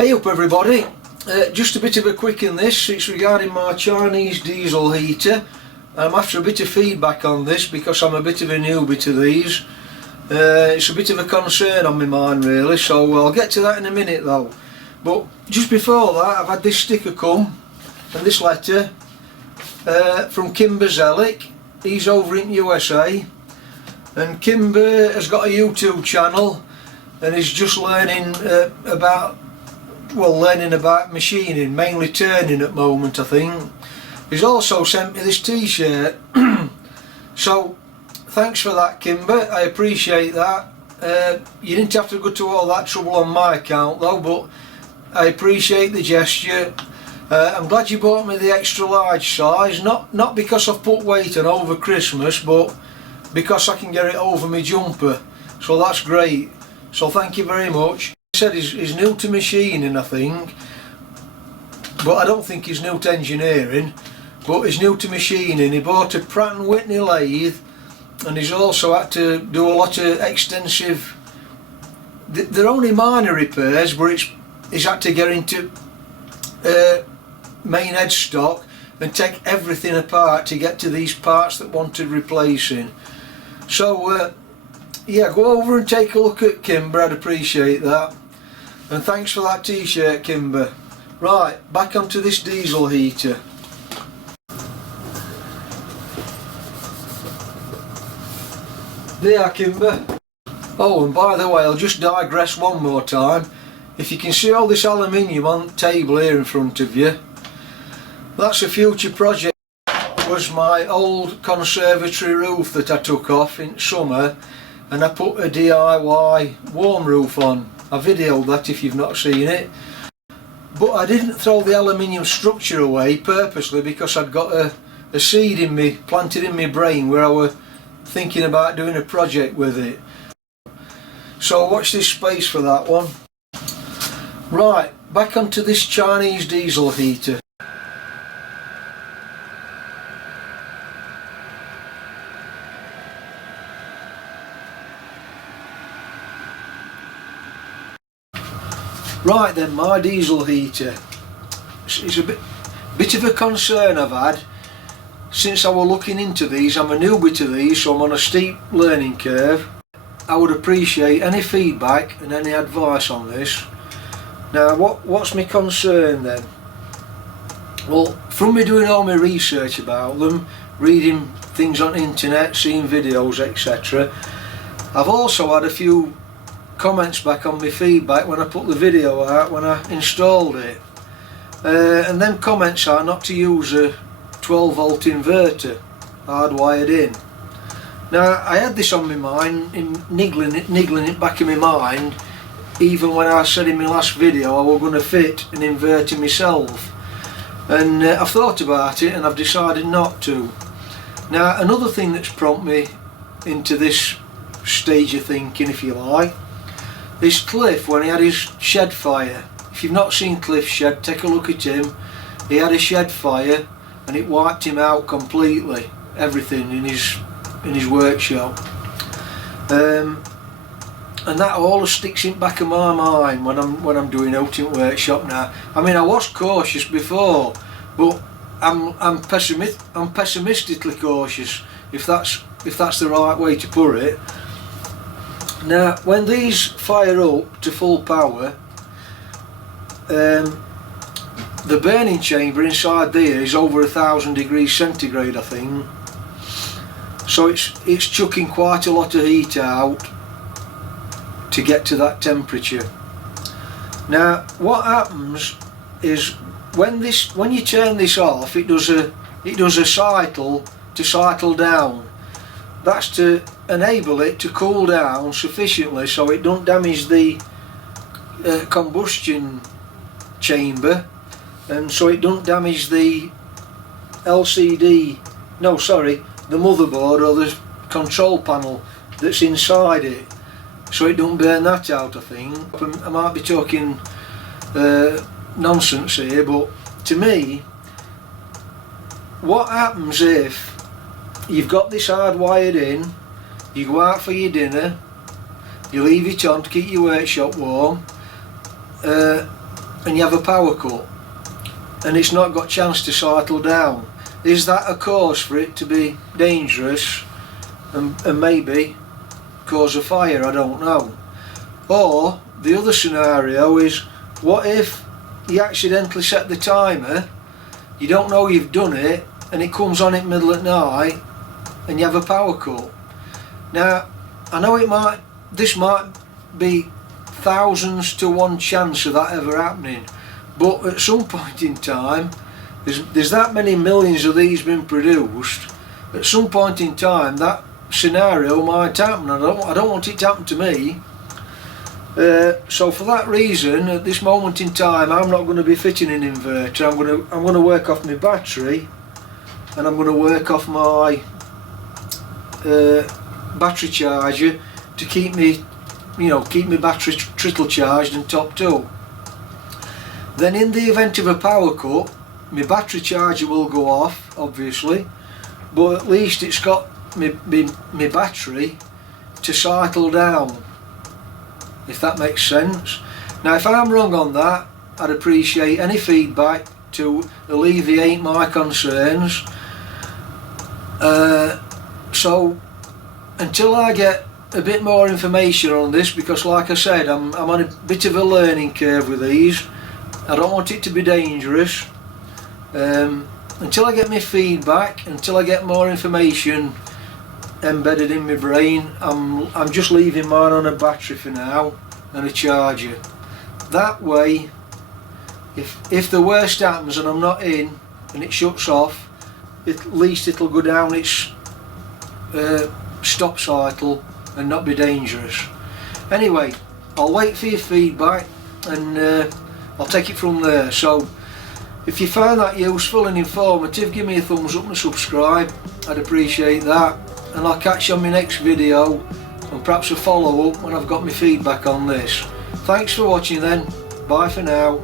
Hey up everybody, just a bit of a quick in this. It's regarding my Chinese diesel heater. I'm after a bit of feedback on this because I'm a bit of a newbie to these. It's a bit of a concern on my mind really, so I'll get to that in a minute though. But just before that, I've had this sticker come and this letter from Kimber Zellick. He's over in USA, and Kimber has got a YouTube channel and he's just learning about machining, mainly turning at the moment I think. He's also sent me this t-shirt so thanks for that, Kimber, I appreciate that. You didn't have to go to all that trouble on my account though, but I appreciate the gesture. I'm glad you bought me the extra large size, not because I've put weight on over Christmas, but because I can get it over my jumper, so that's great, so thank you very much. He said he's new to machining I think, but I don't think he's new to engineering, but he's new to machining. He bought a Pratt & Whitney lathe and he's also had to do a lot of extensive, they're only minor repairs, but he's had to get into main headstock and take everything apart to get to these parts that wanted replacing. So yeah, go over and take a look at Kimber, I'd appreciate that. And thanks for that t-shirt, Kimber. Right, back onto this diesel heater. There, Kimber. Oh, and by the way, I'll just digress one more time. If you can see all this aluminium on the table here in front of you, that's a future project. It was my old conservatory roof that I took off in summer, and I put a DIY warm roof on. I videoed that if you've not seen it. But I didn't throw the aluminium structure away purposely because I'd got a seed in me, planted in my brain, where I was thinking about doing a project with it. So watch this space for that one. Right, back onto this Chinese diesel heater. Right then, my diesel heater. It's a bit of a concern I've had since I was looking into these. I'm a newbie to these, so I'm on a steep learning curve. I would appreciate any feedback and any advice on this. Now, what's my concern then? Well, from me doing all my research about them, reading things on the internet, seeing videos, etc., I've also had a few comments back on my feedback when I put the video out when I installed it, and them comments are not to use a 12-volt inverter hardwired in. Now, I had this on my mind, niggling it back in my mind, even when I said in my last video I was going to fit an inverter myself, and I've thought about it and I've decided not to. Now, another thing that's prompted me into this stage of thinking, if you like, is Cliff when he had his shed fire. If you've not seen Cliff's shed, take a look at him. He had a shed fire and it wiped him out completely, everything in his workshop. And that all sticks in the back of my mind when I'm doing out in workshop now. I mean, I was cautious before, but I'm pessimistically cautious, if that's the right way to put it. Now, when these fire up to full power, the burning chamber inside there is over 1000 degrees centigrade I think, so it's chucking quite a lot of heat out to get to that temperature. Now, what happens is when you turn this off, it does a cycle to cycle down. That's to enable it to cool down sufficiently so it don't damage the combustion chamber, and so it don't damage the the motherboard or the control panel that's inside it, so it don't burn that out. I think I might be talking nonsense here, but to me, what happens if you've got this hardwired in, you go out for your dinner, you leave it on to keep your workshop warm, and you have a power cut and it's not got a chance to settle down, is that a cause for it to be dangerous and maybe cause a fire? I don't know. Or the other scenario is, what if you accidentally set the timer, you don't know you've done it, and it comes on in the middle of the night and you have a power cut? Now I know this might be thousands to one chance of that ever happening, but at some point in time, there's that many millions of these being produced, at some point in time that scenario might happen. I don't want it to happen to me. So for that reason, at this moment in time, I'm not going to be fitting an inverter. I'm going to work off my battery, and I'm going to work off my battery charger to keep me, keep my battery trickle charged and topped up. Then in the event of a power cut, my battery charger will go off, obviously, but at least it's got my battery to settle down, if that makes sense. Now if I'm wrong on that, I'd appreciate any feedback to alleviate my concerns. So until I get a bit more information on this, because like I said, I'm on a bit of a learning curve with these. I don't want it to be dangerous. Until I get my feedback, until I get more information embedded in my brain, I'm just leaving mine on a battery for now and a charger. That way, if the worst happens and I'm not in and it shuts off, at least it'll go down its stop cycle and not be dangerous. Anyway, I'll wait for your feedback and I'll take it from there. So if you found that useful and informative, give me a thumbs up and subscribe. I'd appreciate that, and I'll catch you on my next video and perhaps a follow up when I've got my feedback on this. Thanks for watching then. Bye for now.